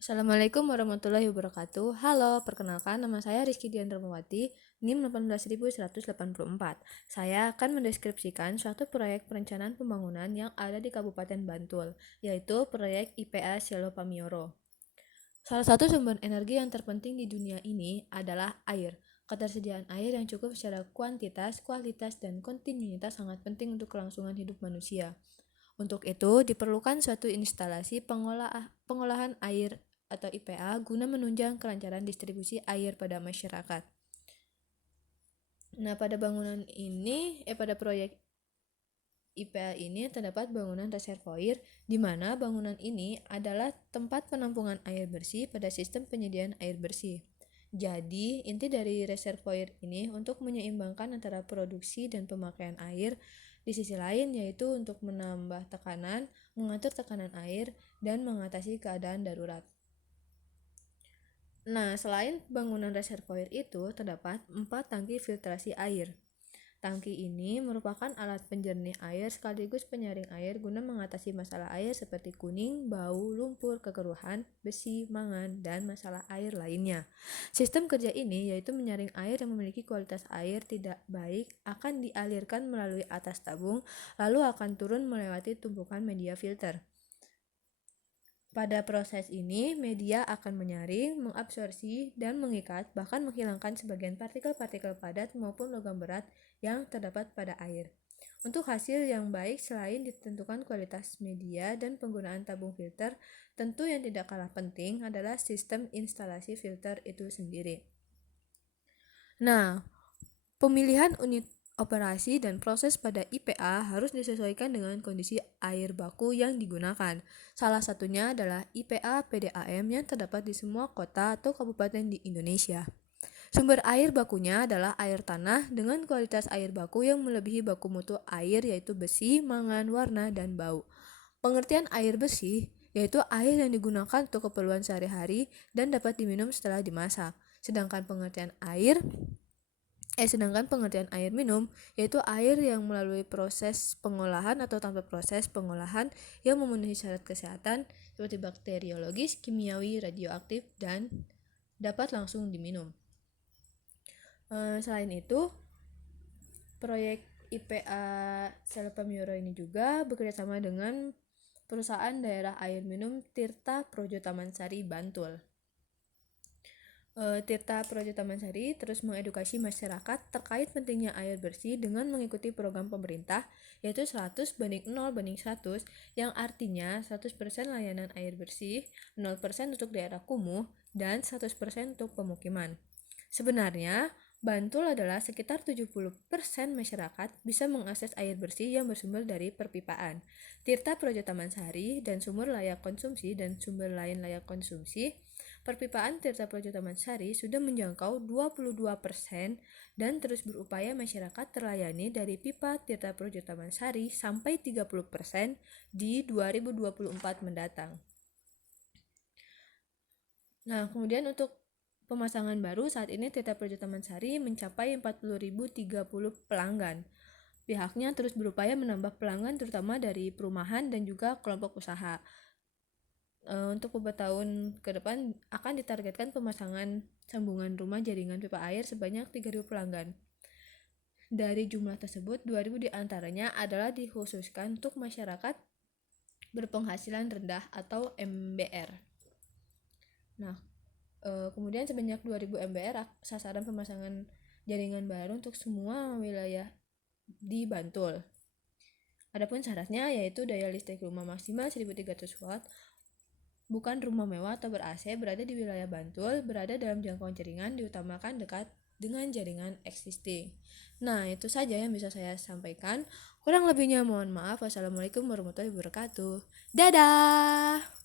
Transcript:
Assalamualaikum warahmatullahi wabarakatuh. Halo, perkenalkan nama saya Rizky Diandramawati, NIM 18184. Saya akan mendeskripsikan suatu proyek perencanaan pembangunan yang ada di Kabupaten Bantul, yaitu proyek IPA Cielo Pamioro. Salah satu sumber energi yang terpenting di dunia ini adalah air. Ketersediaan air yang cukup secara kuantitas, kualitas, dan kontinuitas sangat penting untuk kelangsungan hidup manusia. Untuk itu, diperlukan suatu instalasi pengolahan air atau IPA guna menunjang kelancaran distribusi air pada masyarakat. Nah, pada proyek IPA ini terdapat bangunan reservoir di mana bangunan ini adalah tempat penampungan air bersih pada sistem penyediaan air bersih. Jadi, inti dari reservoir ini untuk menyeimbangkan antara produksi dan pemakaian air, di sisi lain yaitu untuk menambah tekanan, mengatur tekanan air, dan mengatasi keadaan darurat. Nah, selain bangunan reservoir itu, terdapat 4 tangki filtrasi air. Tangki ini merupakan alat penjernih air sekaligus penyaring air guna mengatasi masalah air seperti kuning, bau, lumpur, kekeruhan, besi, mangan, dan masalah air lainnya. Sistem kerja ini yaitu menyaring air yang memiliki kualitas air tidak baik akan dialirkan melalui atas tabung, lalu akan turun melewati tumpukan media filter. Pada proses ini, media akan menyaring, mengabsorpsi, dan mengikat, bahkan menghilangkan sebagian partikel-partikel padat maupun logam berat yang terdapat pada air. Untuk hasil yang baik, selain ditentukan kualitas media dan penggunaan tabung filter, tentu yang tidak kalah penting adalah sistem instalasi filter itu sendiri. Nah, pemilihan unit operasi dan proses pada IPA harus disesuaikan dengan kondisi air baku yang digunakan. Salah satunya adalah IPA PDAM yang terdapat di semua kota atau kabupaten di Indonesia. Sumber air bakunya adalah air tanah dengan kualitas air baku yang melebihi baku mutu air yaitu besi, mangan, warna, dan bau. Pengertian air bersih yaitu air yang digunakan untuk keperluan sehari-hari dan dapat diminum setelah dimasak. Sedangkan pengertian air minum yaitu air yang melalui proses pengolahan atau tanpa proses pengolahan yang memenuhi syarat kesehatan seperti bakteriologis, kimiawi, radioaktif, dan dapat langsung diminum. Selain itu, proyek IPA Cielo Pamioro ini juga bekerjasama dengan perusahaan daerah air minum Tirta Projo Tamansari Bantul. Tirta Projo Tamansari terus mengedukasi masyarakat terkait pentingnya air bersih dengan mengikuti program pemerintah yaitu 100:0:100 yang artinya 100% layanan air bersih, 0% untuk daerah kumuh, dan 100% untuk pemukiman. Sebenarnya, Bantul adalah sekitar 70% masyarakat bisa mengakses air bersih yang bersumber dari perpipaan. Tirta Projo Tamansari dan sumur layak konsumsi dan sumber lain layak konsumsi. Perpipaan Tirta Projo Tamansari sudah menjangkau 22% dan terus berupaya masyarakat terlayani dari pipa Tirta Projo Tamansari sampai 30% di 2024 mendatang. Nah, kemudian untuk pemasangan baru saat ini Tirta Projo Tamansari mencapai 40.030 pelanggan. Pihaknya terus berupaya menambah pelanggan terutama dari perumahan dan juga kelompok usaha. Untuk beberapa tahun ke depan akan ditargetkan pemasangan sambungan rumah jaringan pipa air sebanyak 3.000 pelanggan. Dari jumlah tersebut, 2.000 diantaranya adalah dikhususkan untuk masyarakat berpenghasilan rendah atau MBR. Nah, kemudian sebanyak 2.000 MBR sasaran pemasangan jaringan baru untuk semua wilayah di Bantul. Adapun syaratnya yaitu daya listrik rumah maksimal 1.300 watt, bukan rumah mewah atau ber-AC, berada di wilayah Bantul, berada dalam jangkauan jaringan, diutamakan dekat dengan jaringan existing. Nah, itu saja yang bisa saya sampaikan. Kurang lebihnya mohon maaf. Wassalamualaikum warahmatullahi wabarakatuh. Dadah!